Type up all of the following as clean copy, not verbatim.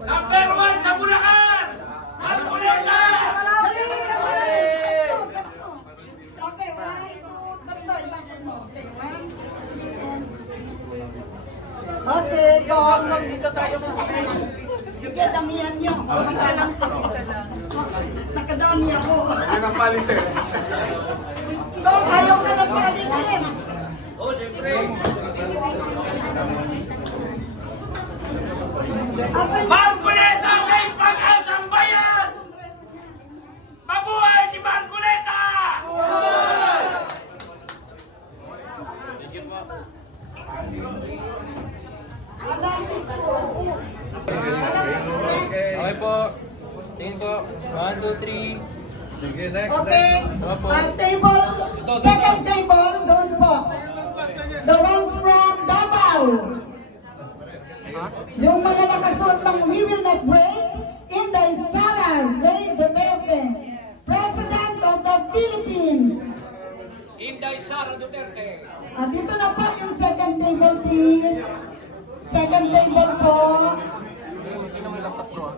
Number 1 sa Bulacan! Marcoleta! Okay, 1, 2, tatlo. Ibang mo. Okay, 1, 2, 3, and... Okay, go. Dito tayo kasi. Sige, damihan nyo. Isa lang po, isa lang. Nakadami ako. Ayaw ng palisin. Go, ayaw ka ng palisin. Oh, siyempre. Marcoleta may pag-asang bayan! Mabuhay si Marcoleta! Okay po. Tingin po. 1, 2, 3. Sige, next. Okay, table, second table, doon po. The ones from Davao. Yung mga nakasuot ng "We Will Not Break", Inday Sara Zay Duterte, President of the Philippines. Inday Sara Duterte. Dito na po yung second table, please. Second table po.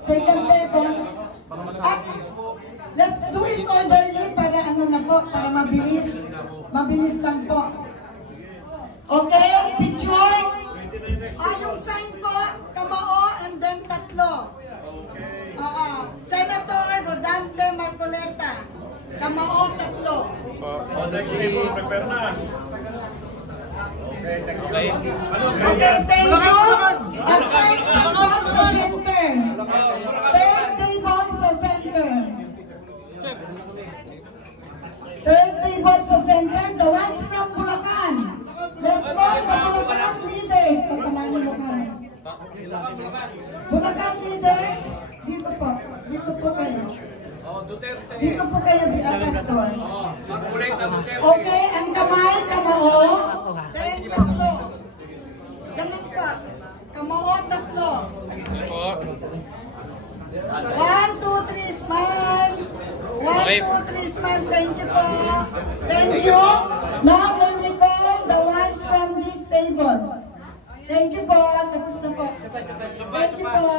Second table. At let's do it orderly para ano na po, para mabilis. Mabilis lang po. Okay, picture. Yung sign po, kamao and then tatlo. Senator Rodante Marcoleta. Kamao, tatlo. Next table, prepare na. Okay, thank you. Okay, thank you. At third table sa center. Third table sa center. Third table sa center, the ones from Bulacan. Let's call the Bulacan leaders. Pagkananin mo ka. Bulacan leaders, dito po. Dito po kayo. Duterte. Dito po kayo di Pastor. Marcoleta Duterte. Okay, ang kamay, kamao. Then tatlo. Ganun pa. Kamao, tatlo. Po. 1, 2, 3, smile. 1, 2, 3, smile. Thank you po. Thank you. Now will we call the ones from this table. Thank you po. Tapos na po. Thank you po.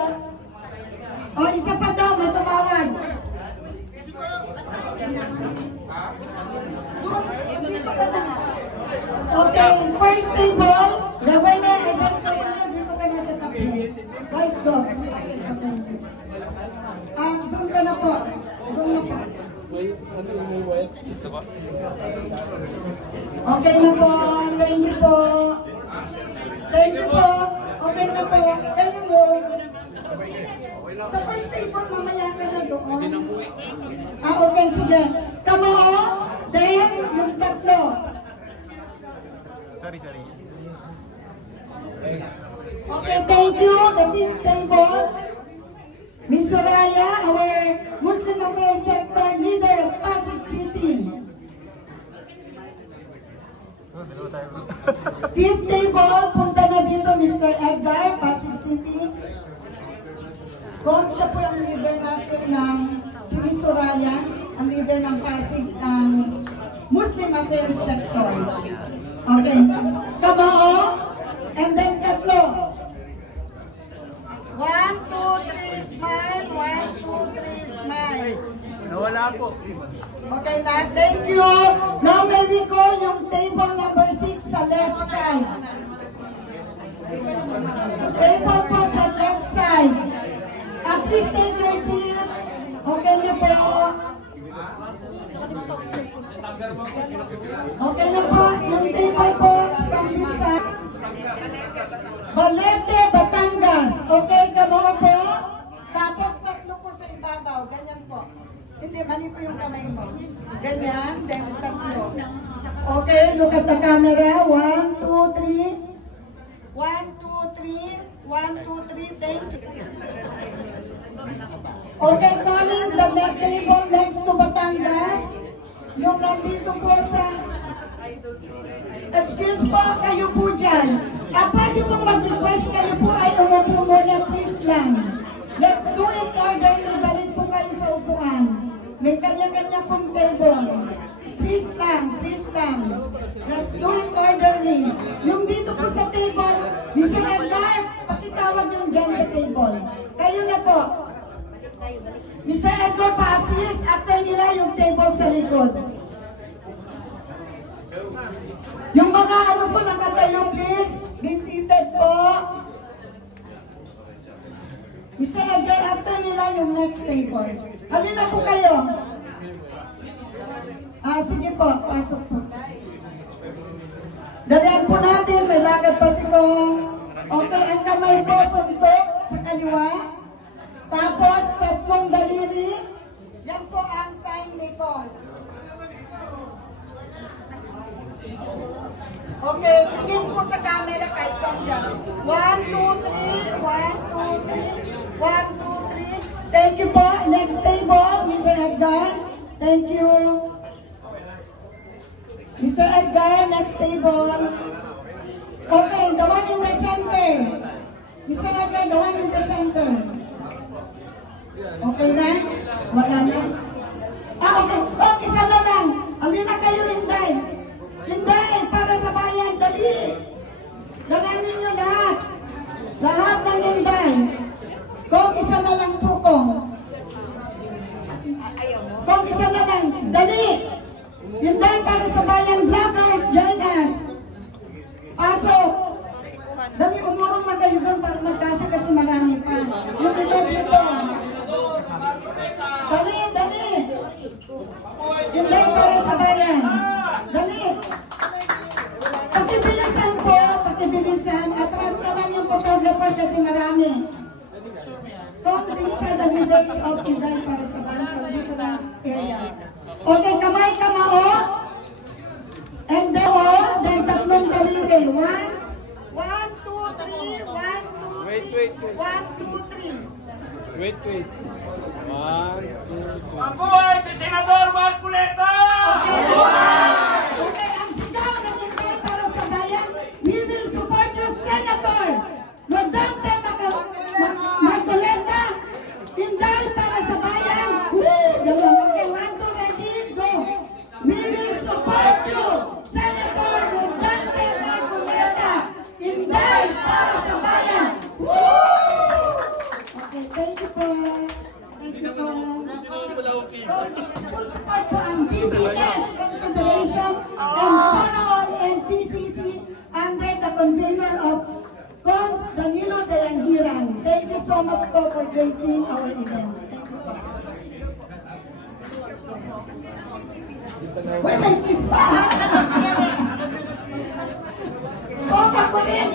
Isa pa daw. May tumawag. Okay, first table. The winner, I guess the winner. Dito ka na sa sabi. Let's go. Doon ka na po. Doon na po. Dito po. Okay na po. Thank you po. Thank you po. Okay na po. Thank you po. Sa first table, mamaya ka na doon. Okay, sige. Kamao, then yung tatlo. Sorry. Okay, thank you. The fifth table. Miss Soraya, our Muslim Affairs Sector Leader of Pasig City. Fifth table, punta na dito Mr. Edgar, Pasig City. Kung siya po ang leader natin ng si Miss Soraya, ang leader ng Pasig Muslim Affairs Sector. Okay. Kamao, and then tatlo. 1, 2, 3, smile. 1, 2, 3, smile. Nawala po. Okay na, thank you. Now may we call yung table number 6 sa left side. Table po sa left side. Please take your seat. Okay na po. Okay na po. Yung table po from this side. Balete, Batangas. Okay, kamao po. Tapos tatlo po sa ibabaw. Ganyan po. Hindi, mali po yung kamay mo. Ganyan, then tatlo. Okay, look at the camera. 1, 2, 3. 1, 2, 3. 1, 2, 3. Thank you. Okay, calling the next table next to Batangas. Yung nandito po sa... Excuse po, kayo po dyan. Pwede pong mag-request, kayo po ay umupo muna, please lang. Let's do it orderly. Balik po kayo sa upuan. May kanya-kanya pong table. Please lang, please lang. Let's do it orderly. Yung dito po sa table, Mr. Edgar, po. Mr. Edgar Pasis, after nila yung table sa likod. Yung mga ano po nakatayo, please. Be seated po. Mr. Edgar, after nila yung next table. Halina po kayo. Sige po, pasok po. Dalihan po natin, may lakad pa si Kong. Okay, ang kamay po suntok sa kaliwa. Tapos, tatlong daliri. Yan po ang sign ni Kong. Okay, tingin po sa camera kahit saan dyan. 1, 2, 3, 1, 2, 3, 1, 2, 3. Thank you po. Next table, Mr. Edgar. Thank you. Mr. Edgar, next table. Okay, the one in the center. Mr. Edgar, the one in the center. Okay na? Wala na? Okay. Oh, isa na lang. Alina kayo, Inday. Inday, para sa bayan, dali. Dalanin nyo lahat. Lahat ng Inday. Kung isa na lang po, Kung. Kung isa na lang, dali. Inday, para sa bayan, vloggers, join us. Pasok. Dali, umurong na kayo doon para magkasya kasi marami pa. Yung iba dito. Dali, dali. Inday, para sa bayan. Dali. Pakibilisan po, pakibilisan. Atras na lang yung photographer kasi marami. Kung these are the leaders of Inday para sa bayan from different areas. Okay, kamay, kamao. And then tatlong daliri. 1, 2, 3, 1, 2, 3. Wait. 1, 2, 3. Wait. 1, 2, 3. Mabuhay si Senador Marcoleta! Okay, ang sigaw ng Inday para sa bayan, we will support you, Senator Rodante Marcoleta. Inday para sa bayan. Okay, 1, 2, ready, go. We will support you, Senator Rodante Marcoleta. Inday para sa bayan. Okay, thank you po. Thank you po. Full support po ang DBS Confederation and Sonol and PCC under the convener of Cons Danilo de Anghiran. Thank you so much po for gracing our event. Thank you po. Wait, may kiss pa! Kung ako rin,